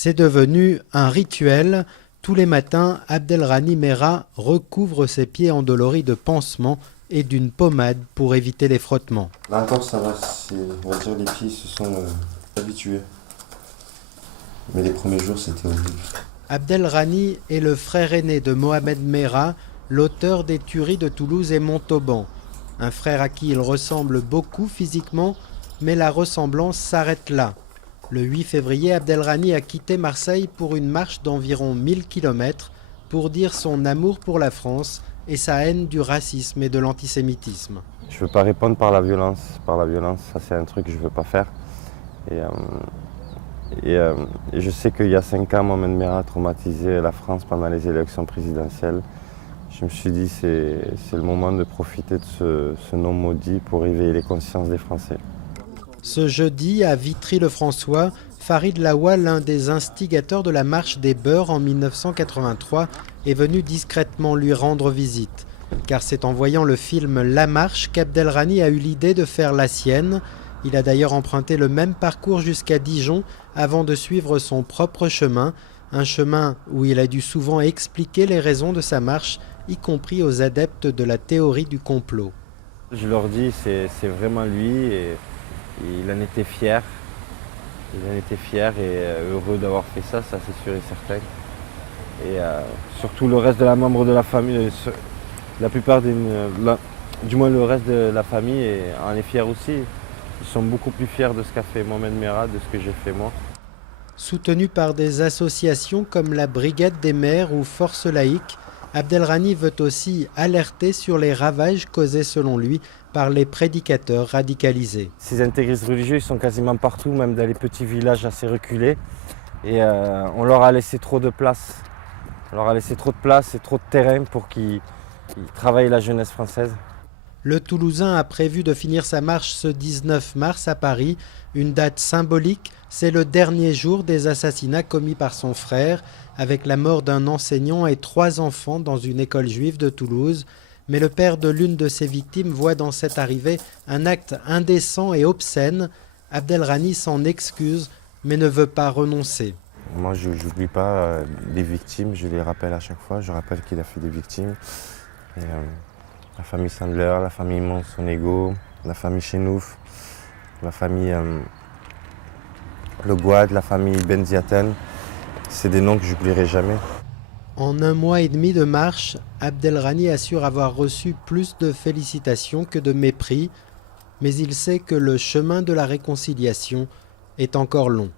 C'est devenu un rituel. Tous les matins, Abdelrani Merah recouvre ses pieds endoloris de pansements et d'une pommade pour éviter les frottements. Là encore ça va, on va dire les pieds se sont habitués. Mais les premiers jours c'était horrible. Abdelrani est le frère aîné de Mohamed Merah, l'auteur des tueries de Toulouse et Montauban. Un frère à qui il ressemble beaucoup physiquement, mais la ressemblance s'arrête là. Le 8 février, Abdelrani a quitté Marseille pour une marche d'environ 1000 km pour dire son amour pour la France et sa haine du racisme et de l'antisémitisme. Je ne veux pas répondre par la violence. Par la violence, ça c'est un truc que je ne veux pas faire. Et je sais qu'il y a 5 ans, Mohamed Merah a traumatisé la France pendant les élections présidentielles. Je me suis dit c'est le moment de profiter de ce nom maudit pour éveiller les consciences des Français. Ce jeudi, à Vitry-le-François, Farid Lawa, l'un des instigateurs de la marche des Beurs en 1983, est venu discrètement lui rendre visite. Car c'est en voyant le film La Marche qu'Abdelrani a eu l'idée de faire la sienne. Il a d'ailleurs emprunté le même parcours jusqu'à Dijon avant de suivre son propre chemin, un chemin où il a dû souvent expliquer les raisons de sa marche, y compris aux adeptes de la théorie du complot. Je leur dis c'est vraiment lui et il en était fier. Il en était fier et heureux d'avoir fait ça, ça c'est sûr et certain. Et surtout le reste de la membre de la famille, la plupart du moins le reste de la famille en est fier aussi. Ils sont beaucoup plus fiers de ce qu'a fait Mohamed Merah, de ce que j'ai fait moi. Soutenu par des associations comme la Brigade des Mères ou Force laïque, Abdelrani veut aussi alerter sur les ravages causés selon lui par les prédicateurs radicalisés. Ces intégristes religieux ils sont quasiment partout, même dans les petits villages assez reculés. Et on leur a laissé trop de place. On leur a laissé trop de place et trop de terrain pour qu'ils travaillent la jeunesse française. Le Toulousain a prévu de finir sa marche ce 19 mars à Paris, une date symbolique. C'est le dernier jour des assassinats commis par son frère, avec la mort d'un enseignant et 3 enfants dans une école juive de Toulouse. Mais le père de l'une de ses victimes voit dans cette arrivée un acte indécent et obscène. Abdelrani s'en excuse, mais ne veut pas renoncer. Moi, je n'oublie pas les victimes, je les rappelle à chaque fois. Je rappelle qu'il a fait des victimes. Et, la famille Sandler, la famille Monsonego, la famille Chenouf, la famille Le Gouad, la famille Benziaten. C'est des noms que je n'oublierai jamais. En 1 mois et demi de marche, Abdelrani assure avoir reçu plus de félicitations que de mépris, mais il sait que le chemin de la réconciliation est encore long.